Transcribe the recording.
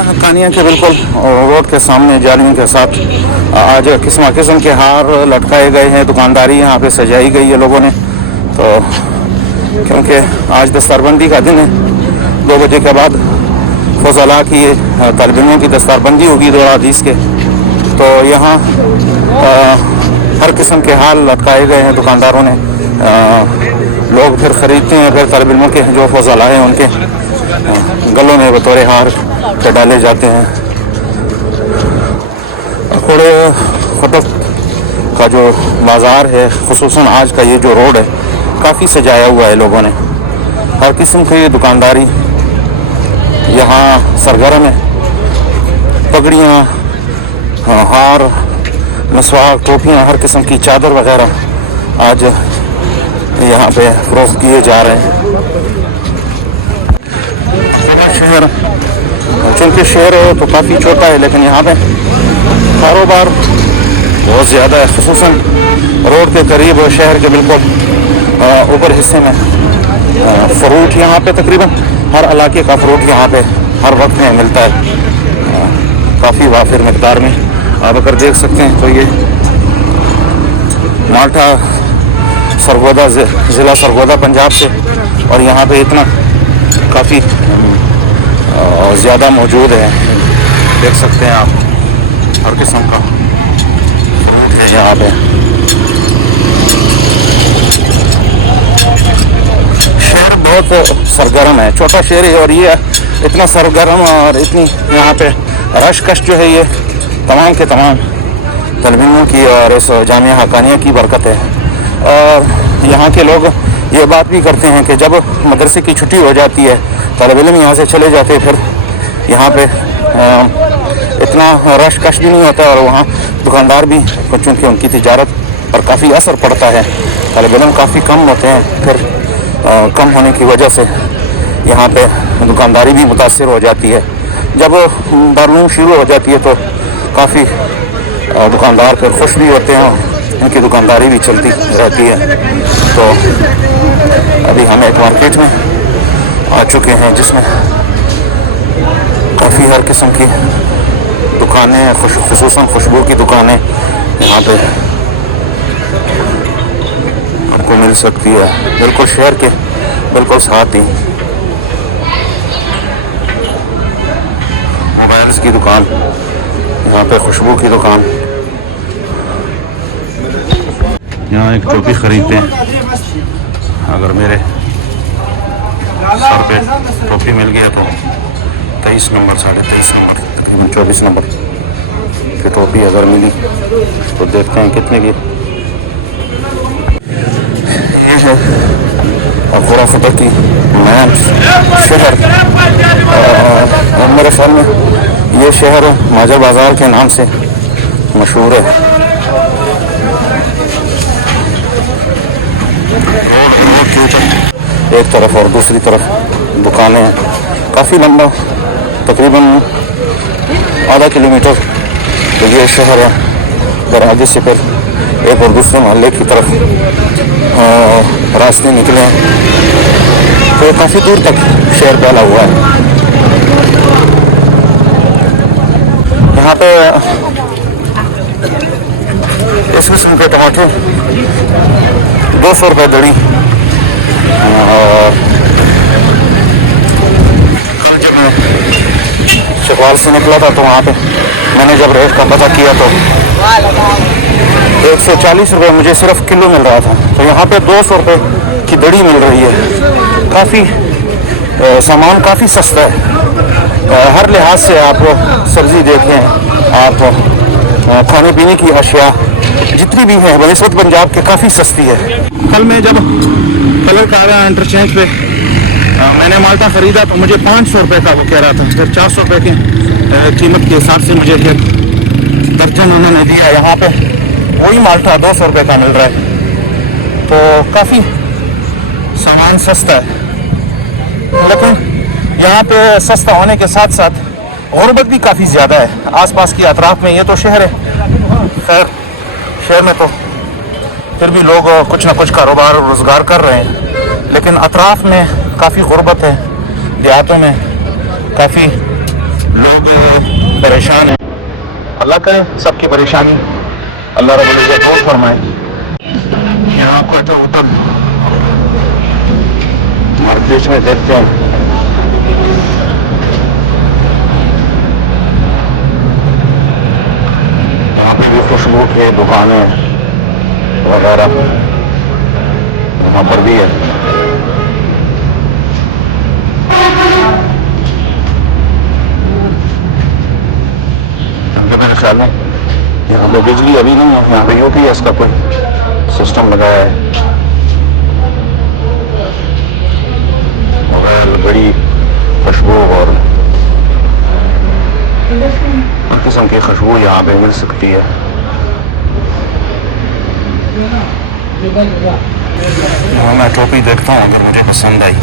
हक्कानिया के बिल्कुल रोड के सामने जालियों के साथ आज किस्म किस्म के हार लटकाए गए हैं। दुकानदारी यहाँ पे सजाई गई है लोगों ने, तो क्योंकि आज दस्तारबंदी का दिन है। 2 बजे के बाद फजला की तालिब इल्मों की दस्तारबंदी होगी दो हदीस के, तो यहाँ हर किस्म के हाल लटकाए गए हैं दुकानदारों ने। लोग फिर ख़रीदते हैं, फिर तालिब इल्मों के जो फजला हैं उनके गलों में बतौर हार के डाले जाते हैं। खुड़े खुतब का जो बाज़ार है, खुसूसन आज का ये जो रोड है, काफ़ी सजाया हुआ है लोगों ने। हर किस्म की दुकानदारी यहाँ सरगर्म है। पगड़ियाँ, हार, मसवाक, टोपियाँ, हर किस्म की चादर वगैरह आज यहाँ पे फरोख्त किए जा रहे हैं। शहर चूँकि शहर है तो काफ़ी छोटा है, लेकिन यहाँ पे कारोबार बहुत ज़्यादा है, खुसूसन रोड के करीब और शहर के बिल्कुल ऊपर हिस्से में। फ्रूट यहाँ पे तकरीबन हर इलाके का फ्रूट यहाँ पे हर वक्त में मिलता है, काफ़ी वाफिर मकदार में। आप अगर देख सकते हैं तो ये माल्टा सरगोदा, ज़िला सरगोदा पंजाब से, और यहाँ पे इतना काफ़ी ज़्यादा मौजूद है। देख सकते हैं आप, हर किस्म का फ्रूट है यहाँ पे। शहर बहुत सरगर्म है, छोटा शहर है, और ये इतना सरगर्म और इतनी यहाँ पे रश-कश जो है, ये तमाम के तमाम तालिब इल्मों की और इस जामिया हक्कानिया की बरकत है। और यहाँ के लोग ये बात भी करते हैं कि जब मदरसे की छुट्टी हो जाती है, तालिब इल्म यहाँ से चले जाते हैं, फिर यहाँ पे इतना रश कश भी नहीं होता, और वहाँ दुकानदार भी, चूँकि उनकी तिजारत पर काफ़ी असर पड़ता है, तालिब इल्म काफ़ी कम होते हैं, फिर कम होने की वजह से यहाँ पे दुकानदारी भी मुतासिर हो जाती है। जब दारुल शुरू हो जाती है तो काफ़ी दुकानदार फिर खुश भी होते हैं, उनकी दुकानदारी भी चलती रहती है। तो अभी हम एक मार्केट में आ चुके हैं जिसमें काफ़ी हर किस्म की दुकानें, खुसूसन खुशबू की दुकानें यहाँ पे आपको मिल सकती है, बिल्कुल शहर के बिल्कुल साथ ही। मोबाइल्स की दुकान, यहाँ पे खुशबू की दुकान। यहाँ एक टोपी ख़रीदते हैं, अगर मेरे सर पे टोपी मिल गया तो 23 नंबर, 23.5 नंबर, तकरीबन 24 नंबर की टोपी अगर मिली तो देखते हैं कितने की। ये है खुरा खुदा की मैन शहर, मेरे ख्याल में ये शहर माजर बाज़ार के नाम से मशहूर है। एक तरफ और दूसरी तरफ दुकानें हैं, काफ़ी लंबा, तकरीबन आधा किलोमीटर तो ये शहर है। और आगे से फिर एक और दूसरे मोहल्ले की तरफ रास्ते निकले हैं, तो काफ़ी दूर तक शहर फैला हुआ है। यहाँ पे इस किस्म के टमाटर 200 रुपये दड़ी। और जब मैं शक्वाल से निकला था तो वहाँ पे मैंने जब रेट का पता किया तो 140 रुपये मुझे सिर्फ किलो मिल रहा था, तो यहाँ पे 200 रुपये की दड़ी मिल रही है। काफ़ी सामान काफ़ी सस्ता है, हर लिहाज से। आप सब्ज़ी देखें, आप खाने पीने की अशिया जितनी भी है बनिस्बत पंजाब के काफ़ी सस्ती है। कल मैं जब कलर का आया इंटरचेंज पे मैंने माल्टा ख़रीदा तो मुझे 500 रुपये का वो कह रहा था, फिर 400 रुपये की कीमत के हिसाब से मुझे फिर दर्जन उन्होंने दिया। यहाँ पे वही माल्टा 200 रुपये का मिल रहा है, तो काफ़ी सामान सस्ता है। लेकिन यहाँ पे सस्ता होने के साथ साथ गुर्बत भी काफ़ी ज़्यादा है आसपास की अतराफ़ में। ये तो शहर है, खैर शहर में तो फिर भी लोग कुछ ना कुछ कारोबार रोज़गार कर रहे हैं, लेकिन अतराफ़ में काफ़ी गुर्बत है। देहातों में काफ़ी लोग परेशान हैं। अल्लाह करे सबकी परेशानी अल्लाह रब्बुल इज्जत दूर फरमाए। यहाँ आपको जो होटल मार्केट में देखते हैं, यहाँ पे भी खुशबू के दुकानें वगैरह यहाँ पर भी है। मेरे ख्याल में यहाँ पे बिजली अभी नहीं है, यहाँ पे यूपीएस का कोई सिस्टम लगाया है। और बड़ी खुशबू और हर किस्म की खुशबू यहाँ पे मिल सकती है। यहाँ मैं टोपी देखता हूँ, अगर मुझे पसंद आई